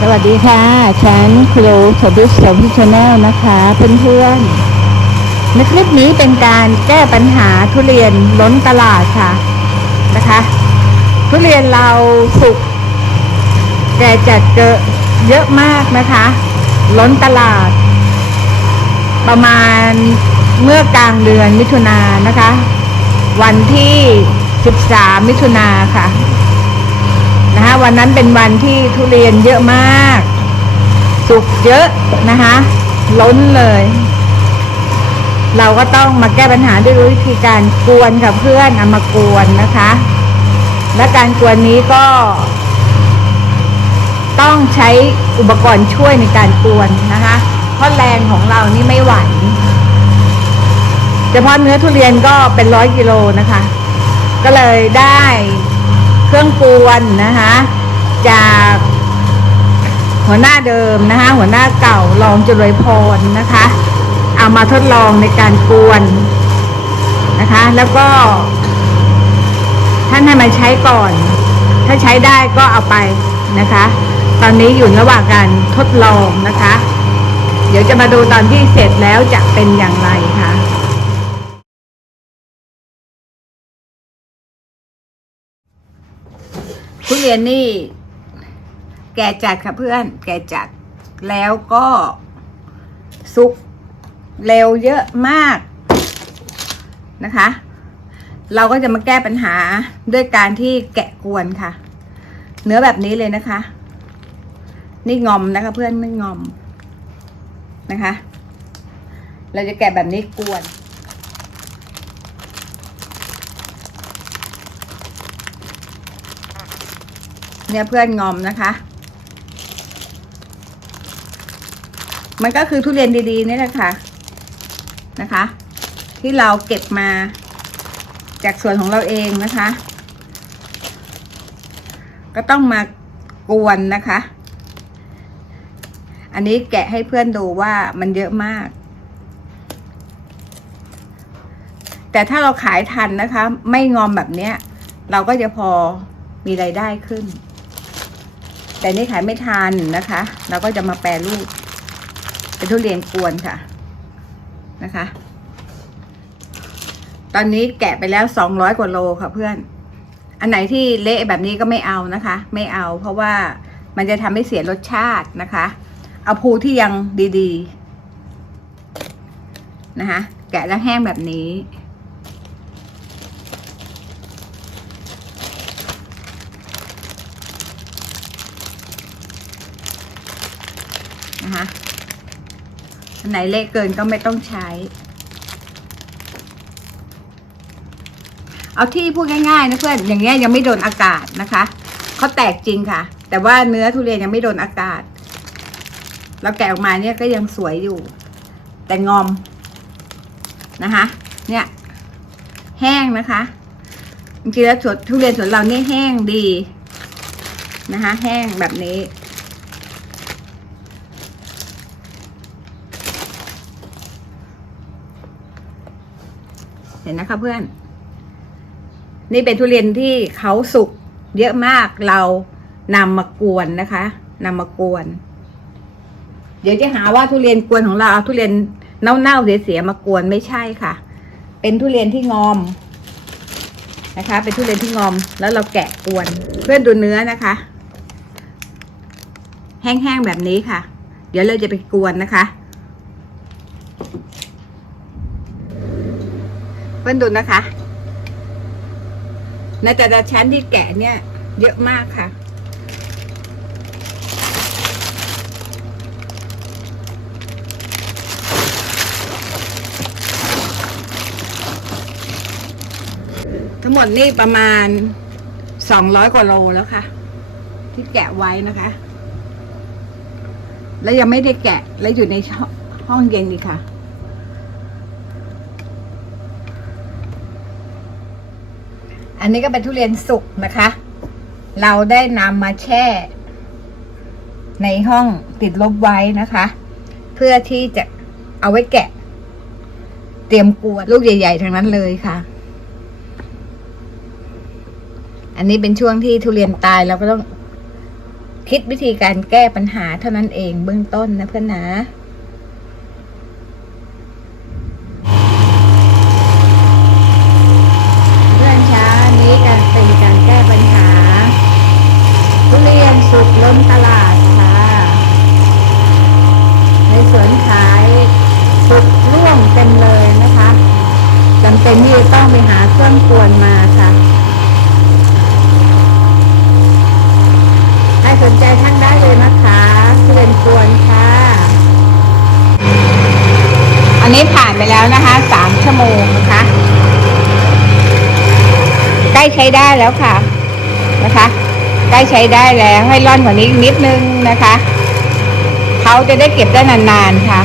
สวัสดีค่ะ ฉันครูสบิสสมพิชแนลนะคะเพื่อนๆในคลิปนี้เป็นการแก้ปัญหาทุเรียนล้นตลาดค่ะนะคะ ทุเรียนเราสุกแก่จัดเจอเยอะมากนะคะ ล้นตลาด ประมาณเมื่อกลางเดือนมิถุนายนนะคะ วันที่ 13 มิถุนาค่ะ นะคะวันนั้นเป็นวันที่ทุเรียนเยอะมาก สุกเยอะนะคะ ล้นเลย เราก็ต้องมาแก้ปัญหาด้วยวิธีการกวนกับเพื่อนเอามากวนนะคะ และการกวนนี้ก็ ต้องใช้อุปกรณ์ช่วยในการกวนนะคะ เพราะแรงของเรานี่ไม่ไหวเฉพาะเนื้อทุเรียนก็เป็นร้อยกิโลนะคะ ก็เลยได้ เครื่องกวนนะคะ จากหัวหน้าเดิมนะคะ หัวหน้าเก่ารองจุรยพรนะคะ เอามาทดลองในการกวนนะคะ แล้วก็ ท่านให้มาใช้ก่อน ถ้าใช้ได้ก็เอาไปนะคะ ตอนนี้อยู่ระหว่างการทดลองนะคะ เดี๋ยวจะมาดูตอนที่เสร็จแล้วจะเป็นอย่างไรค่ะ ทุเรียนนี่แก่จัดค่ะเพื่อน แก่จัดแล้วก็สุกเร็วเยอะมากนะคะ เราก็จะมาแก้ปัญหาด้วยการที่แกะกวนค่ะ เนื้อแบบนี้เลยนะคะ นี่งอมนะคะ เพื่อนไม่งอมนะคะ เราจะแกะแบบนี้กวน เนี่ยเพื่อนงอมนะคะ มันก็คือทุเรียนดีๆนี่แหละค่ะนะคะ ที่เราเก็บมาจากสวนของเราเองนะคะ ก็ต้องมากวนนะคะ อันนี้แกะให้เพื่อนดูว่ามันเยอะมาก แต่ถ้าเราขายทันนะคะ ไม่งอมแบบเนี้ย เราก็จะพอมีรายได้ขึ้น แต่นี่ขายไม่ทันนะคะ เราก็จะมาแปรรูปเป็นทุเรียนกวนค่ะนะคะ ตอนนี้แกะไปแล้วสองร้อยกว่าโลค่ะเพื่อน อันไหนที่เละแบบนี้ก็ไม่เอานะคะ ไม่เอา เพราะว่ามันจะทำให้เสียรสชาตินะคะ เอาภูที่ยังดีๆนะคะ แกะแล้วแห้งแบบนี้ นะคะอันไหนเละเกินก็ไม่ต้องใช้ เอาที่พูดง่ายๆนะเพื่อนอย่างเงี้ยยังไม่โดนอากาศนะคะเขาแตกจริงค่ะ แต่ว่าเนื้อทุเรียนยังไม่โดนอากาศเราแกะออกมาเนี่ยก็ยังสวยอยู่ แต่งอมนะคะ เนี่ย แห้งนะคะจริงๆแล้วทุเรียนสวนเราเนี่ยแห้งดีนะคะ แห้งแบบนี้ เห็นนะคะเพื่อน นี่เป็นทุเรียนที่เขาสุกเยอะมากเรานำมากวนนะคะนำมากวน เดี๋ยวจะหาว่าทุเรียนกวนของเราเอาทุเรียนเน่าๆเสียๆมากวนไม่ใช่ค่ะ เป็นทุเรียนที่งอมนะคะ เป็นทุเรียนที่งอม แล้วเราแกะกวน เพื่อนดูเนื้อนะคะ แห้งๆแบบนี้ค่ะ เดี๋ยวเราจะไปกวนนะคะ เพื่อนดูนะคะ ในแต่ละชั้นที่แกะเนี่ย เยอะมากค่ะ ทั้งหมดนี่ประมาณสองร้อยกว่าโลแล้วค่ะ ที่แกะไว้นะคะ แล้วยังไม่ได้แกะ แล้วอยู่ในห้องเย็นอีค่ะ อันนี้ก็เป็นทุเรียนสุกนะคะ เราได้นำมาแช่ ในห้องติดลบไว้นะคะ เพื่อที่จะเอาไว้แกะ เตรียมกวนลูกใหญ่ๆทั้งนั้นเลยค่ะ อันนี้เป็นช่วงที่ทุเรียนตายเราก็ต้องคิดวิธีการแก้ปัญหาเท่านั้นเองเบื้องต้นนะเพื่อนนะ เพื่อนช้านี้การเป็นการแก้ปัญหา ทุเรียนสุกล้นตลาดค่ะ ในสวนขายสุกร่วงเต็มเลยนะคะจำเป็น ที่จะต้องไปหาเครื่องกวนมาค่ะใครสนใจท่านได้เลยนะคะทุเรียนกวนค่ะ อันนี้ผ่านไปแล้วนะคะสามชั่วโมงนะคะใกล้ใช้ได้แล้วค่ะนะคะใกล้ใช้ได้แล้วให้ร่อนกว่านี้นิดนึงนะคะ เขาจะได้เก็บได้นานๆค่ะ